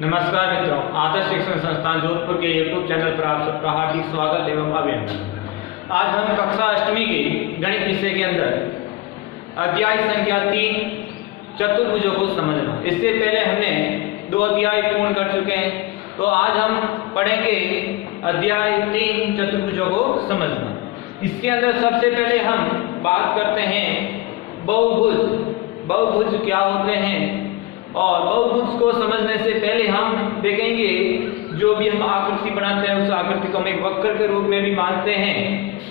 नमस्कार मित्रों, आदर्श शिक्षण संस्थान जोधपुर के यूट्यूब चैनल पर आप सबका हार्दिक स्वागत एवं अभिनंदन। आज हम कक्षा अष्टमी के गणित विषय के अंदर अध्याय संख्या 3 चतुर्भुजों को समझना। इससे पहले हमने 2 अध्याय पूर्ण कर चुके हैं, तो आज हम पढ़ेंगे अध्याय 3 चतुर्भुजों को समझना। इसके अंदर सबसे पहले हम बात करते हैं बहुभुज। बहुभुज क्या होते हैं, और बहुभुज को समझने से पहले हम देखेंगे जो भी हम आकृति बनाते हैं उस आकृति को हम एक वक्र के रूप में भी मानते हैं।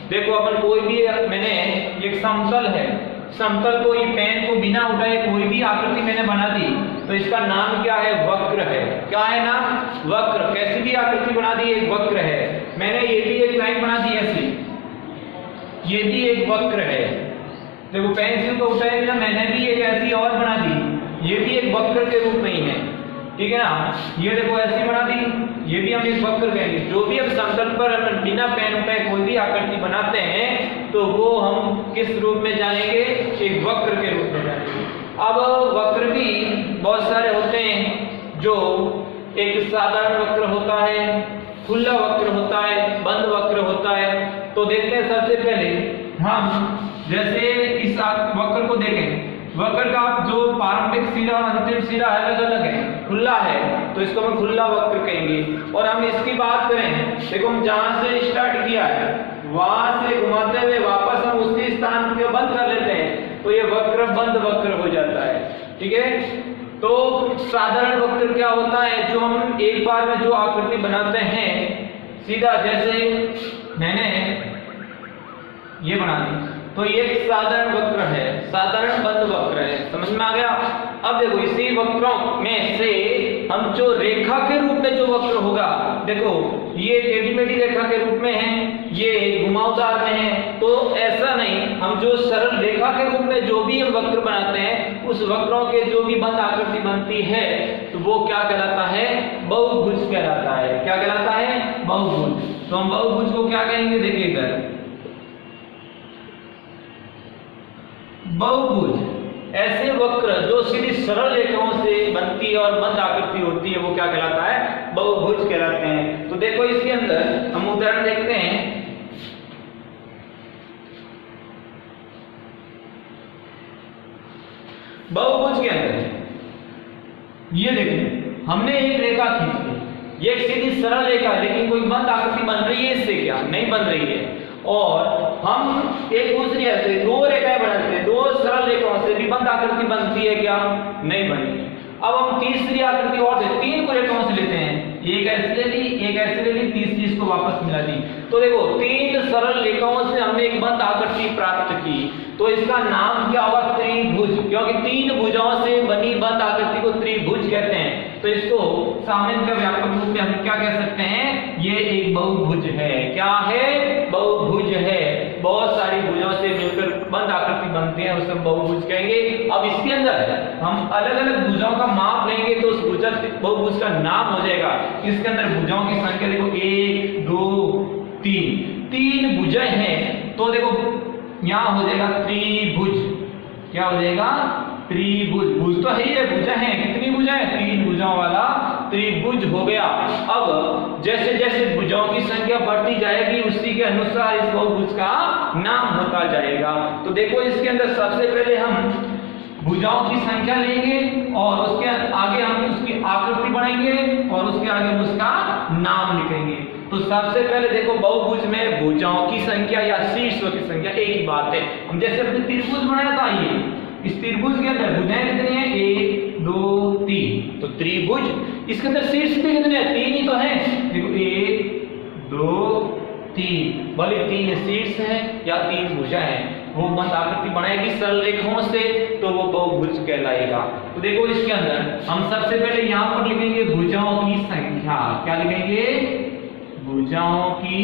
देखो अपन कोई भी, मैंने एक समतल है, समतल को ये पेन को बिना उठाए कोई भी आकृति मैंने बना दी तो इसका नाम क्या है? वक्र है। क्या है नाम? वक्र। कैसी भी आकृति बना दी एक वक्र है। मैंने ये भी एक लाइन बना दी ऐसी, ये भी एक वक्र है। देखो पेंसिल को उठाए बिना मैंने भी एक ऐसी और बना दी, ये भी एक वक्र के रूप में ही है, ठीक है ना। ये देखो ऐसी बना दी, ये भी हम एक वक्र कहेंगे। जो भी हम समतल पर हम बिना पेन उठाए कोई भी आकृति बनाते हैं तो वो हम किस रूप में जानेंगे? एक वक्र के रूप में जानेंगे। अब वक्र भी बहुत सारे होते हैं, जो एक साधारण वक्र होता है, खुला वक्र होता है, बंद वक्र होता है। तो देखते हैं सबसे पहले हम जैसे इस वक्र को देखें, वक्र का जो प्रारंभिक सिरा अंतिम सिरा अलग अलग है, खुला है, तो इसको हम खुला वक्र कहेंगे। और हम इसकी बात करें, देखो हम जहां से स्टार्ट किया है वहां से घुमाते हुए वापस हम उसी स्थान को बंद कर लेते हैं, तो ये वक्र बंद वक्र हो जाता है, ठीक है। तो साधारण वक्र क्या होता है? जो हम एक बार में जो आकृति बनाते हैं सीधा, जैसे मैंने ये बना दी, तो ये एक साधारण वक्र है, साधारण बंद वक्र है। समझ में आ गया? अब देखो इसी वक्रों में से हम जो रेखा के रूप में जो वक्र होगा, देखो ये टेढ़ी मेढ़ी रेखा के रूप में है, ये घुमावदार में है, तो ऐसा नहीं, हम जो सरल रेखा के रूप में जो भी हम वक्र बनाते हैं उस वक्रों के जो भी बंद आकृति बनती है तो वो क्या कहलाता है? बहुभुज कहलाता है। क्या कहलाता है? बहुभुज। तो हम बहुभुज को क्या कहेंगे? देखिए इधर बहुभुज ऐसे वक्र जो सीधी सरल रेखाओं से बनती है और बंद आकृति होती है, वो क्या कहलाता है? बहुभुज कहलाते हैं। तो देखो इसके अंदर हम उदाहरण देखते हैं। बहुभुज के अंदर ये देखो हमने एक रेखा खींच ली, ये एक सीधी सरल रेखा, लेकिन कोई बंद आकृति बन रही है इससे? क्या नहीं बन रही है। और हम एक दूसरी ऐसे 2 रेखाएं बनाते हैं, 2 सरल रेखाओं से भी बंद आकृति बनती है? क्या नहीं बनी। अब हम तीसरी आकृति और 3 रेखाओं से लेते हैं, एक ऐसे ले ली, एक ऐसे ले ली, तीसरी इसको वापस मिला दी। तो देखो 3 सरल रेखाओं से हमने एक बंद आकृति प्राप्त की, तो इसका नाम क्या होगा? त्रिभुज। क्योंकि 3 भुजाओं से बनी बंद आकृति को त्रिभुज कहते हैं। तो इसको सामान्य व्यापक रूप में हम क्या कह सकते हैं? ये एक बहुभुज है। क्या है? बहुभुज है। बहुत सारी भुजाओं से मिलकर बंद आकृति बनती है, उसे हम बहुभुज कहेंगे। अब इसके अंदर हम अलग अलग भुजाओं का माप लेंगे तो उस बहुभुज का नाम हो जाएगा। इसके अंदर भुजाओं की संख्या देखो 1 2 3 भुजाएं हैं, तो देखो यहाँ हो जाएगा त्रिभुज। क्या हो जाएगा? त्रिभुज। भुज तो है ही है, भुजा है, कितनी भुजा है? 3 भुजाओं वाला त्रिभुज हो गया। अब जैसे जैसे भुजाओं की संख्या बढ़ती जाएगी उसी के अनुसार इस बहुभुज का नाम होता जाएगा। तो देखो इसके अंदर सबसे पहले हम भुजाओं की संख्या लेंगे और उसके आगे हम उसकी आकृति बनाएंगे और उसके आगे हम उसका नाम लिखेंगे। तो सबसे पहले देखो बहुभुज में भुजाओं की संख्या या शीर्षों की संख्या एक ही बात है। हम जैसे अपने त्रिभुज बनाया था, ये इस त्रिभुज के अंदर भुजाएं कितनी है? 1 2 3, तो त्रिभुज। इसके अंदर शीर्ष भी कितने हैं? 3 ही तो है। देखो 1 2 3, भले 3 शीर्ष है या 3 भुजा है, वो बंद आकृति बनाएगी सरल रेखाओं से, तो वो बहुभुज कहलाएगा। तो देखो इसके अंदर हम सबसे पहले यहाँ पर लिखेंगे भुजाओं की संख्या। क्या लिखेंगे? भुजाओं की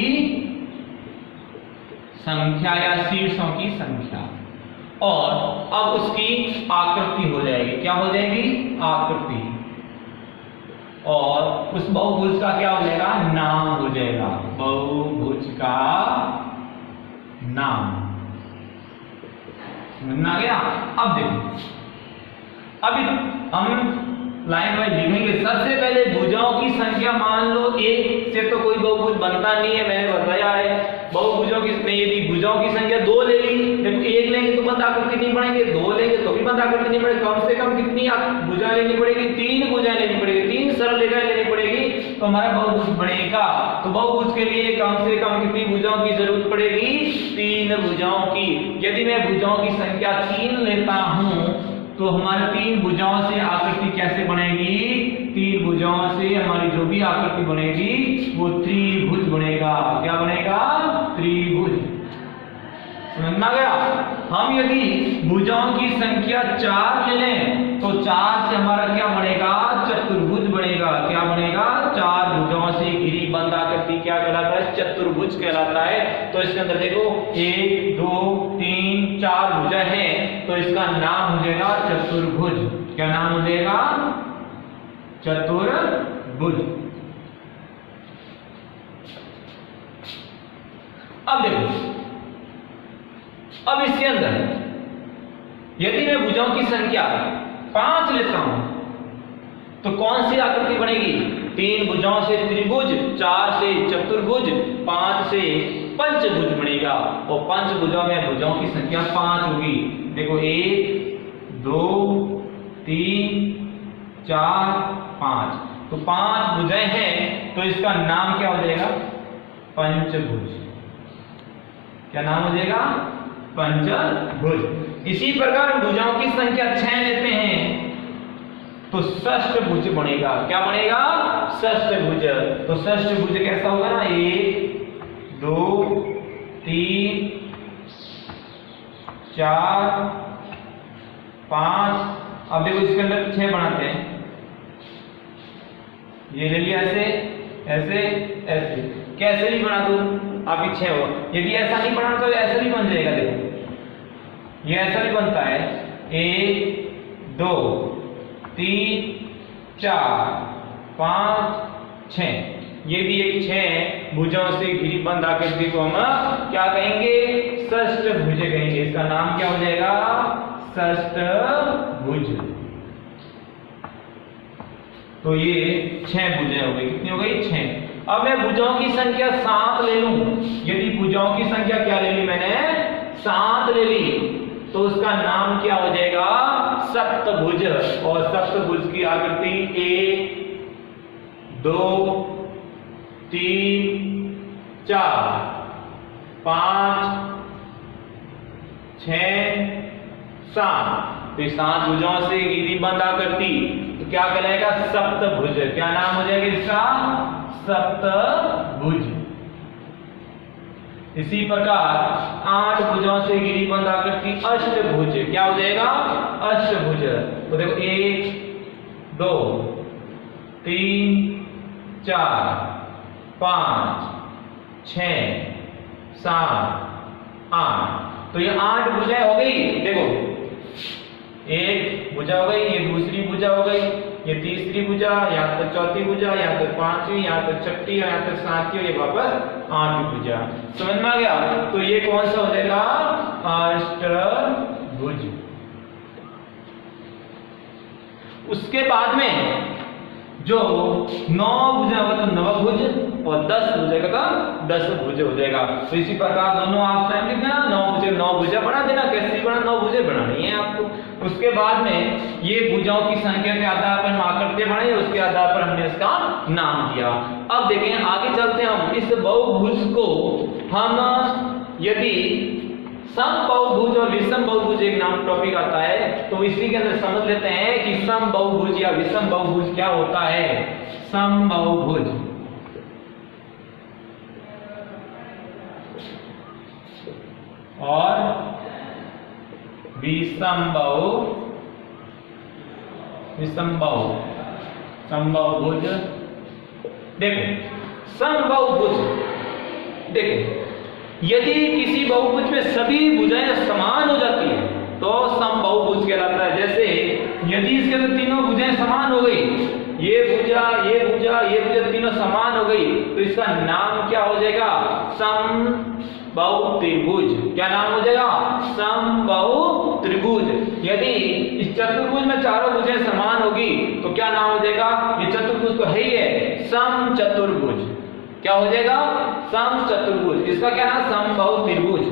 संख्या या शीर्षों की संख्या, और अब उसकी आकृति हो जाएगी। क्या हो जाएगी? आकृति। और उस बहुभुज का क्या हो जाएगा? नाम हो जाएगा। बहुभुज का नाम समझ में आ गया? अब देखो, अभी हम लाइन वाइज लिखेंगे। सबसे पहले भुजाओं की संख्या मान लो एक से तो कोई बहुभुज बनता नहीं है, मैंने बताया है। बहुभुजों की नहीं, यदि भुजाओं की संख्या 2 ले ली, देखो एक लेंगे तो बंद आकृति नहीं बनेंगे, 2 लेंगे तो भी बंद आकृति नहीं बनेगी, कम से कम कितनी भुजा लेनी पड़ेगी, 3 भुजाएं लेनी पड़ेगी, 3 सरल रेखाएं लेनी पड़ेगी तो हमारा बहुभुज बनेगा। तो बहुभुज के लिए कम से कम कितनी भुजाओं की जरूरत पड़ेगी, 3 भुजाओं की। यदि मैं भुजाओं की संख्या 3 लेता हूं तो हमारी 3 भुजाओं से आकृति कैसे बनेगी, 3 भुजाओं से हमारी जो भी आकृति बनेगी वो त्रिभुज बनेगा। क्या बनेगा, त्रिभुज। समझ में आ गया। हम यदि भुजाओं की संख्या 4 ले लें तो 4 से हमारा क्या बनेगा, चतुर्भुज बनेगा। क्या बनेगा, 4 भुजाओं से घिरी बंद आकृति क्या कहलाता है, चतुर्भुज कहलाता है। तो इसके अंदर देखो 1 2 3 4 भुजा है तो इसका नाम हो जाएगा चतुर्भुज। क्या नाम हो जाएगा, चतुर्भुज। अब देखो, अब इसके अंदर यदि मैं भुजाओं की संख्या 5 लेता हूं तो कौन सी आकृति बनेगी, 3 भुजाओं से त्रिभुज, 4 से चतुर्भुज, 5 से पंचभुज बनेगा। और पंचभुजों में भुजाओं की संख्या 5 होगी। देखो 1 2 3 4 5, तो 5 भुजाएं हैं तो इसका नाम क्या हो जाएगा, पंचभुज। क्या नाम हो जाएगा, पंचभुज। इसी प्रकार भुजाओं की संख्या 6 लेते हैं तो षष्ठभुज बनेगा। क्या बनेगा, षष्ठभुज। तो षष्ठभुज कैसा होगा ना, 1 2 3 4 5। अब देखो इसके अंदर 6 बनाते हैं, ये ले लिया ऐसे ऐसे ऐसे, कैसे भी बना दो आप, 6 हो। यदि ऐसा नहीं बनाना तो ऐसा भी बन जाएगा। देखो ये ऐसा भी बनता है, 1 2 3 4 5 6। ये भी एक 6 भुजाओं से घिरी बंद आकृति को हम क्या कहेंगे, षष्ठभुज कहेंगे। इसका नाम क्या हो जाएगा, षष्ठभुज। तो ये 6 भुजाएं हो गई। कितनी हो गई, 6। अब मैं भुजाओं की संख्या 7 ले लूं। यदि भुजाओं की संख्या क्या ले ली मैंने, 7 ले ली, तो उसका नाम क्या हो जाएगा, सप्तभुज। और सप्तभुज की आकृति 1 2 3 4 5 6 7। तो 7 भुजाओं से घिरी बंद आकृति तो क्या कहलाएगा, सप्तभुज। क्या नाम हो जाएगा इसका, सप्तभुज। इसी प्रकार 8 भुजाओं से घिरी बंद आकृति अष्टभुज। क्या हो जाएगा, अष्टभुज। तो देखो 1 2 3 4 5 6 7 8। तो ये 8 भुजाएं हो गई। देखो एक भुजा हो गई, ये दूसरी भुजा हो गई, ये तीसरी भुजा, यहाँ तक चौथी भुजा, यहाँ तक 5वीं, यहाँ तक 6ठी, यहाँ तक 7वीं, और ये वापस 8वीं भुजा। समझ में आ गया। तो ये कौन सा हो जाएगा, अष्टभुज। उसके बाद में जो 9 भुजा होगा तो नवभुज, और 10 भुजा का 10 भुज हो जाएगा। तो इसी प्रकार दोनों आप टाइम लिखना, 9 भुजा बना देना। कैसे बना, 9 भुजे बनानी है आपको। उसके बाद में ये भुजाओं की संख्या के आधार पर हम आकृति बनाई, उसके आधार पर हमने इसका नाम दिया। अब देखें आगे चलते हैं। हम इस बहुभुज को हम यदि सम बहुभुज और विषम बहुभुज एक नाम टॉपिक आता है, तो इसी के अंदर समझ लेते हैं कि सम बहुभुज या विषम बहुभुज क्या होता है। सम बहुभुज और विषम बहुभुज। देखो समबाहुभुज, देखो यदि किसी बहुभुज में सभी भुजाएं समान हो जाती है तो समबाहुभुज कहलाता है। जैसे यदि इसके अंदर तीनों भुजाएं समान हो गई, ये भुजा ये भुजा ये भुजा तीनों समान हो गई, तो इसका नाम क्या हो जाएगा, समबाहु त्रिभुज। क्या नाम हो जाएगा, समबाहु त्रिभुज। यदि इस चतुर्भुज में चारों भुजाएं समान होगी तो तो क्या नाम हो जाएगा, ये चतुर्भुज तो है ही है, सम चतुर्भुज। क्या हो जाएगा, सम चतुर्भुज। इसका क्या नाम, समबाहु त्रिभुज,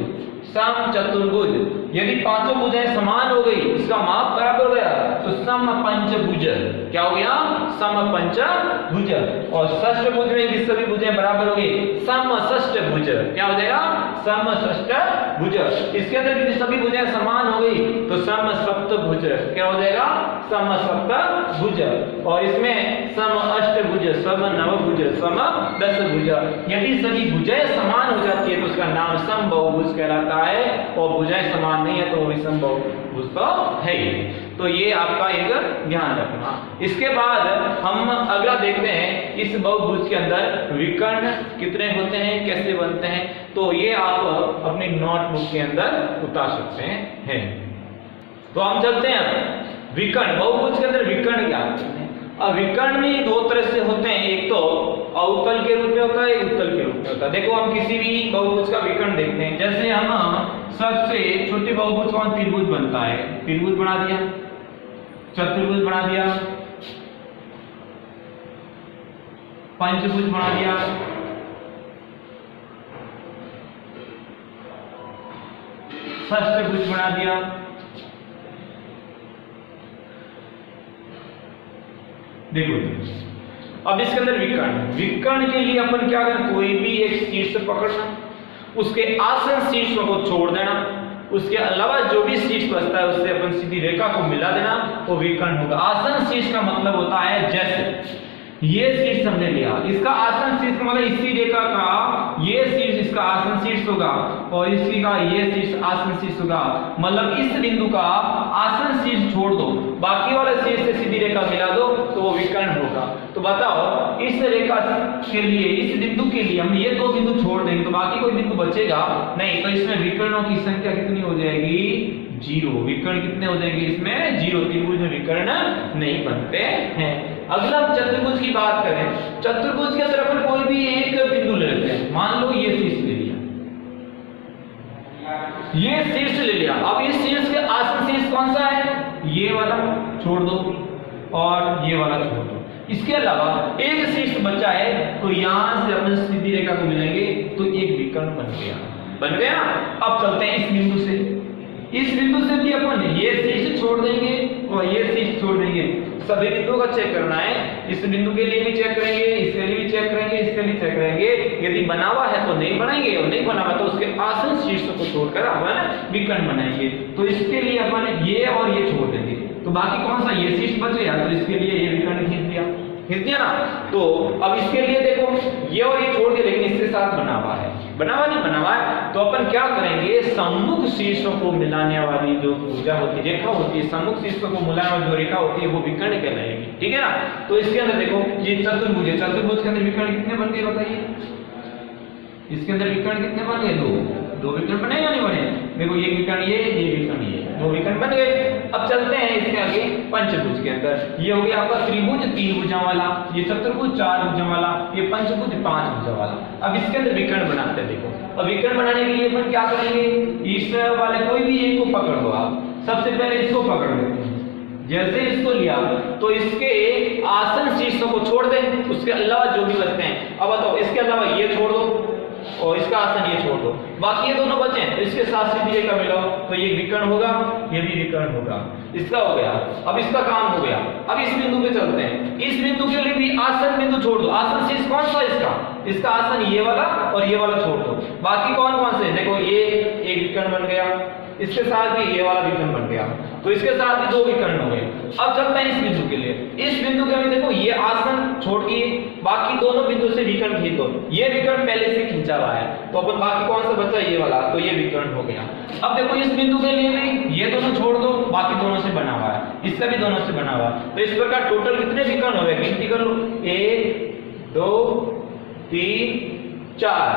सम चतुर्भुज। यदि पांचों भुजाएं समान हो गई, इसका माप बराबर हो गया, तो सम पंचभुज। क्या हो गया, सम पंचभुज। और षष्ठभुज में यदि सभी भुजाएं बराबर हो गई, सम षष्ठभुज। क्या हो जाएगा, सम षष्ठभुज। इसके अंदर यदि सभी भुजाएं समान हो गई तो सम सप्तभुज। क्या हो जाएगा, सम सप्तभुज। और इसमें सम अष्टभुज, सम नवभुज, सम दशभुज। यदि सभी भुजाएं समान हो जाती है तो उसका नाम समबाहुभुज कहलाता है, और भुजाएं समान नहीं है तो विषम बहुभुज तो है ही। तो ये आपका एक ध्यान रखना। इसके बाद हम अगला देखते हैं, इस बहुभुज के अंदर विकर्ण कितने होते हैं, कैसे बनते हैं। तो ये आप अपनी नोटबुक के अंदर उतार सकते हैं। तो हम चलते हैं विकर्ण, बहुभुज के अंदर विकर्ण क्या होते हैं। अब विकर्ण में दो तरह से होते हैं, एक तो अवतल के रूप में होता है, एक उत्तल के रूप में होता है। देखो हम किसी भी बहुभुज का विकर्ण देखते हैं, जैसे हम सबसे छोटे बहुभुज कौन, त्रिभुज बनता है, त्रिभुज बना दिया, चतुर्भुज बना दिया, पंचभुज बना दिया, षष्ठभुज बना दिया। देखो अब इसके अंदर विकर्ण, विकर्ण के लिए अपन क्या करें, कोई भी एक शीर्ष पकड़ना, उसके आसन शीर्षों को छोड़ देना, उसके अलावा जो भी शीर्ष बचता है उससे अपन सीधी रेखा को मिला देना, वो विकर्ण होगा। आसन शीर्ष का मतलब होता है, जैसे ये शीर्ष हमने लिया, इसका आसन शीर्ष का मतलब इसी रेखा का ये शीर्ष इसका आसन शीर्ष होगा, और इसी का ये शीर्ष आसन शीर्ष होगा। मतलब इस बिंदु का आसन शीर्ष छोड़ दो, बाकी वाले शीर्ष से सीधी रेखा मिला दो तो वो विकर्ण होगा। तो बताओ इस रेखा के लिए, इस बिंदु के लिए हम ये दो बिंदु छोड़ देंगे तो बाकी कोई बिंदु बचेगा नहीं, तो इसमें विकर्णों की संख्या कितनी हो जाएगी, 0। विकर्ण कितने हो जाएंगे इसमें, 0। त्रिभुज में विकर्ण नहीं बनते हैं। अगला हम चतुर्भुज की बात करें, चतुर्भुज के अंदर अपन कोई भी एक बिंदु ले लेते हैं, मान लो ये शीर्ष ले लिया, ये शीर्ष ले लिया। अब इस शीर्ष के आसन शीर्ष कौन सा है, ये वाला छोड़ दो और ये वाला छोड़ दो। इसके अलावा एक शीर्ष बचा है, तो यहां से अपन सीधी रेखा को मिलेंगे तो एक विकर्ण बन गया, बन गया। अब चलते हैं इस बिंदु से, इस बिंदु से भी अपन ये शीर्ष छोड़ देंगे और ये शीर्ष छोड़ देंगे। सभी बिंदुओं का चेक करना है, इस बिंदु के लिए भी चेक करेंगे, इसके लिए भी चेक करेंगे, इसके लिए चेक करेंगे। यदि बना हुआ है तो नहीं बनाएंगे, और नहीं बना हुआ तो उसके आसन शीर्ष को छोड़कर अपन विकर्ण बनाएंगे। तो इसके लिए अपन ये और ये छोड़ देंगे, तो बाकी कौन सा, ये शीर्ष बच गया, तो इसके लिए ये विकर्ण खींच दिया ना। तो अब इसके लिए देखो ये और ये छोड़ के, लेकिन इसके साथ बना हुआ है, बना हुआ नहीं बना हुआ है, तो अपन क्या करेंगे, सम्मुख शीर्षों को मिलाने वाली जो भुजा होती है, रेखा होती है, सम्मुख शीर्षों को मिलाने वाली जो रेखा होती है वो विकर्ण कहलाएगी, ठीक है ना। तो इसके अंदर देखो ये चतुर्भुज है, चतुर्भुज के अंदर विकर्ण कितने बन गए बताइए, इसके अंदर विकर्ण कितने बन गए, दो विकर्ण बने या नहीं बने। देखो ये विकर्ण ये विकर्ण ये, दो विकर्ण बन गए। अब चलते हैं इसके आगे पंचभुज के अंदर, ये हो गया आपका त्रिभुज 3 भुजा वाला, ये चतुर्भुज 4 भुजा वाला, ये पंचभुज 5 भुजा वाला। अब इसके अंदर विकर्ण बनाते हैं। देखो अब विकर्ण बनाने के लिए अपन क्या करेंगे, इस वाले कोई भी एक को पकड़ लो आप, सबसे पहले इसको पकड़ लेते हैं, जैसे इसको लिया तो इसके आसन शीर्षों को छोड़ दे, उसके अलावा जो भी बचते हैं। अब बताओ इसके अलावा ये छोड़ दो और इसका आसन ये छोड़ दो, बाकी ये दोनों बचे हैं, तो इसके साथ सीधी रेखा मिलाओ तो ये विकर्ण होगा, ये भी विकर्ण होगा, इसका हो गया। अब इसका काम हो गया। अब इस बिंदु पे चलते हैं, इस बिंदु के लिए भी आसन बिंदु छोड़ दो, आसन शीर्ष कौन सा इसका आसन ये वाला और ये वाला छोड़ दो, बाकी कौन कौन से, देखो ये एक विकर्ण बन गया, इसके साथ भी ये वाला विकर्ण बन गया, तो इसके साथ भी 2 विकर्ण हो गए। अब चलते हैं इस बिंदु के लिए, इस बिंदु के लिए देखो ये आसन छोड़ के बाकी दोनों बिंदु से विकर्ण खींच दो, ये विकर्ण पहले से खींचा हुआ है, तो अपन बाकी कौन सा बचा, ये वाला, तो ये विकर्ण हो गया। अब देखो इस बिंदु के लिए भी ये दोनों छोड़ दो, बाकी दोनों से बना हुआ है, इसका भी दोनों से बना हुआ है, तो इस प्रकार टोटल कितने विकर्ण हो गए, गिनती कर लो, 1 2 3 4,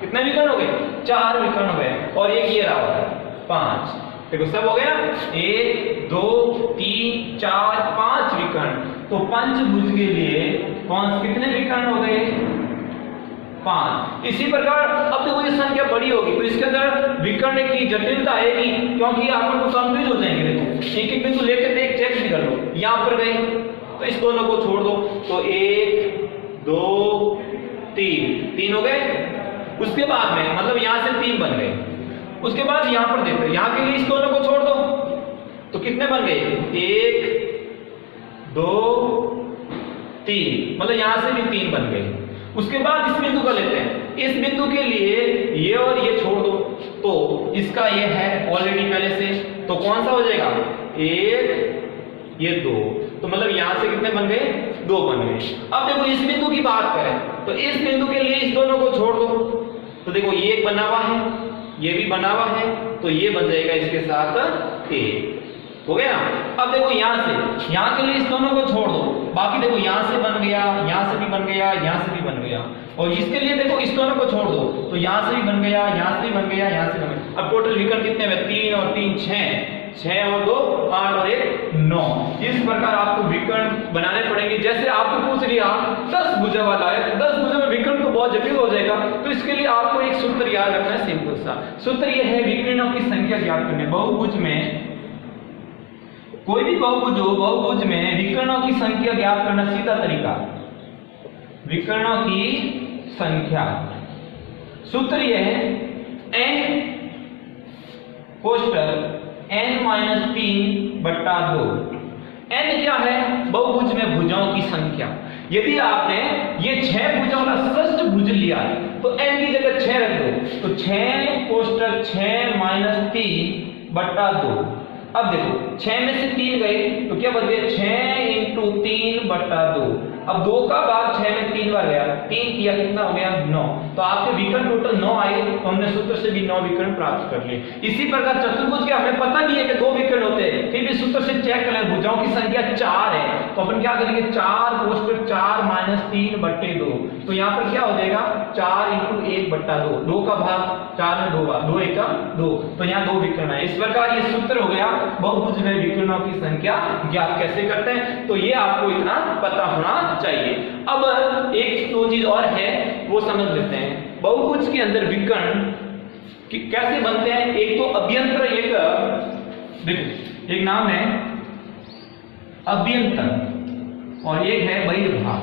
कितने विकर्ण हो गए, 4 विकर्ण हो गए। और एक ये रहा 5, देखो सब हो गया, 1 2 3 4 5 विकर्ण। तो पंचभुज के लिए कौन कितने विकर्ण हो गए, 5। इसी प्रकार अब देखो ये संख्या बड़ी होगी तो इसके अंदर विकर्ण की जटिलता आएगी, क्योंकि आप लोग कंफ्यूज हो जाएंगे। देखो एक एक बिंदु लेकर देख चेक भी कर लो, यहाँ पर गए तो इस दोनों को छोड़ दो, तो 1 2 3 हो गए। उसके बाद में मतलब यहां से 3 बन गए। उसके बाद यहां पर देखो, यहां के लिए इस दोनों को छोड़ दो, तो कितने बन गए 1 2 3, मतलब यहां से भी 3 बन गए। उसके बाद इस बिंदु का लेते हैं, इस बिंदु के लिए ये और ये छोड़ दो, तो इसका ये है ऑलरेडी पहले से, तो कौन सा हो जाएगा 1 ये 2, तो मतलब यहां से कितने बन गए 2 बन गए। अब देखो इस बिंदु की बात करें, तो इस बिंदु के लिए इस दोनों को छोड़ दो, तो देखो ये एक बना हुआ है, ये भी बना हुआ है, तो ये बन जाएगा इसके साथ 1 हो गया। अब देखो यहां के लिए इस दोनों को छोड़ दो, बाकी देखो यहां से बन गया, यहां से भी बन गया, यहां से भी बन गया, और इसके लिए देखो इस दोनों को छोड़ दो, तो यहां से भी बन गया, यहां से भी बन गया, यहां से बन गया। अब टोटल विकर्ण कितने हुए 3 और 3 6 और 2 8 और 1 9। इस प्रकार आपको विकर्ण बनाने पड़ेंगे। जैसे आपको पूछ लिया 10 भुजा वाला है, तो 10 भुजा में विकर्ण तो बहुत जटिल हो जाएगा, तो इसके लिए आपको एक सूत्र याद रखना है, सिंपल सा सूत्र यह है, विकर्णों की संख्या ज्ञात करने। बहुभुज में कोई भी बहुभुज हो, बहुभुज में विकर्णों की संख्या ज्ञात करना सीधा तरीका, विकर्णों की संख्या सूत्र यह है n कोष्टक n-3/2। n क्या है बहुभुज में भुजाओं की संख्या। यदि आपने ये 6 भुजाओं का षष्ठ भुज लिया तो n की जगह 6 रख दो, तो 6 कोष्टक 6-3/2। अब देखो 6 में से 3 गए तो क्या बच गया 6 × 3/2। अब 2 का भाग 6 में 3 बार गया, 3 किया कितना हो गया 9। तो आपके विकर्ण टोटल 9 आए, तो हमने सूत्र से भी 9 विकर्ण प्राप्त कर लिए। इसी प्रकार चतुर्भुज के हमें पता नहीं है कि 2 विकर्ण होते हैं, फिर भी सूत्र से चेक कर ले, भुजाओं की संख्या 4 है, तो अपन क्या करेंगे 4 कोष्टक 4-3/2। तो यहाँ पर क्या हो जाएगा 4 × 1/2, 2 का भाग 4 में 2 बार, 2 1 2, तो यहाँ 2 विकर्ण है। इस प्रकार ये सूत्र हो गया बहुभुज में विकर्णों की संख्या ज्ञात कैसे करते हैं, तो ये आपको इतना पता होना चाहिए। अब एक 2 चीज और है वो समझ लेते हैं। बहुभुज के अंदर विकर्ण कैसे बनते हैं, एक तो अभ्यंतर, एक देखो एक नाम है अभ्यंतर और एक है बहिर्भाग।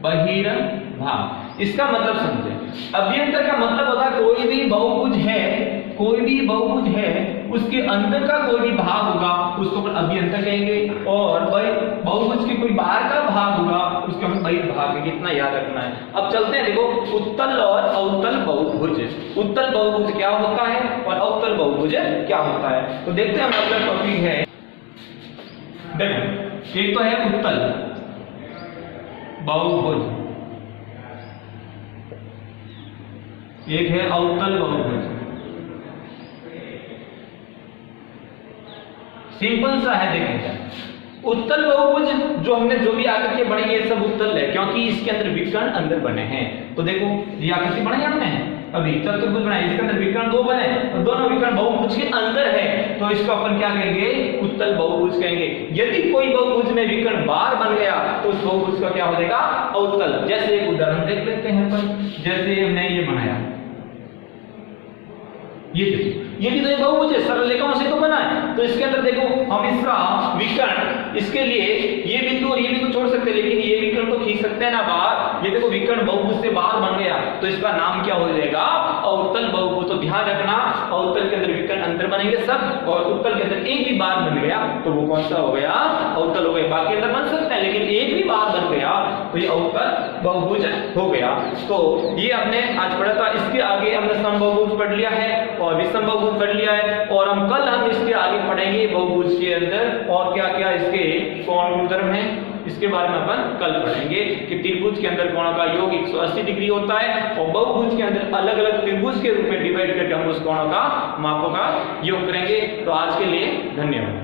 बहिर्भाग इसका मतलब समझे, अभ्यंतर का मतलब होता है कोई भी बहुभुज है, कोई भी बहुभुज है उसके अंदर का कोई भी भाग होगा उसको अपन अभ्यंतर कहेंगे, और बहुभुज के कोई बाहर का भाग होगा उसको हम बहिर्भाग कहेंगे। इतना याद रखना है। अब चलते हैं, देखो उत्तल और अवतल बहुभुज। उत्तल बहुभुज क्या होता है और अवतल बहुभुज क्या होता है, तो देखते हैं हम अगला टॉपिक है। देखो एक तो है उत्तल बहुभुज, एक है अवतल बहुभुज। सिंपल सा है, देखें उत्तल बहुभुज जो हमने जो भी आकृति बनाई ये सब उत्तल है, क्योंकि इसके अंदर विकर्ण अंदर बने हैं। तो देखो ये आकृति बनाई हमने अभी, चतुर्भुज बनाई, इसके अंदर विकर्ण 2 बने और दोनों विकर्ण बहुभुज के अंदर है, तो इसको अपन क्या कहेंगे उत्तल बहुभुज कहेंगे। यदि कोई बहुभुज में विकर्ण बाहर बन गया तो उस बहुभुज का क्या हो जाएगा अवतल। जैसे एक उदाहरण देख लेते हैं अपन, जैसे हमने ये बनाया, ये भी तो एक बहुभुज है, सरल रेखाओं से तो बना है, तो इसके अंदर देखो हम इसका विकर्ण, इसके लिए ये बिंदु और ये बिंदु छोड़ सकते हैं, लेकिन ये विकर्ण तो खींच सकते हैं ना बाहर। ये देखो विकर्ण बहुभुज से बाहर बन गया, तो इसका नाम क्या हो जाएगा अवतल बहुभुज। तो ध्यान रखना अवतल के अंदर विकर्ण अंदर बनेंगे सब, और उत्तल के अंदर एक भी बार बन गया तो वो कौन सा हो गया अवतल हो गया। बाकी अंदर बन सकता है लेकिन एक भी बार बन गया तो ये अवतल बहुभुज हो गया। तो ये हमने आज पढ़ा था। इसके आगे हमने समबाहुभुज पढ़ लिया है और विषम बहुभुज पढ़ लिया है, और कल हम इसके आगे पढ़ेंगे बहुभुज के अंदर और क्या क्या इसके कोण गुणधर्म है, इसके बारे में अपन कल पढ़ेंगे कि त्रिभुज के अंदर कोणों का योग 180 डिग्री होता है, और बहुभुज के अंदर अलग अलग त्रिभुज के रूप में डिवाइड करके हम उस कोणों का मापों का योग करेंगे। तो आज के लिए धन्यवाद।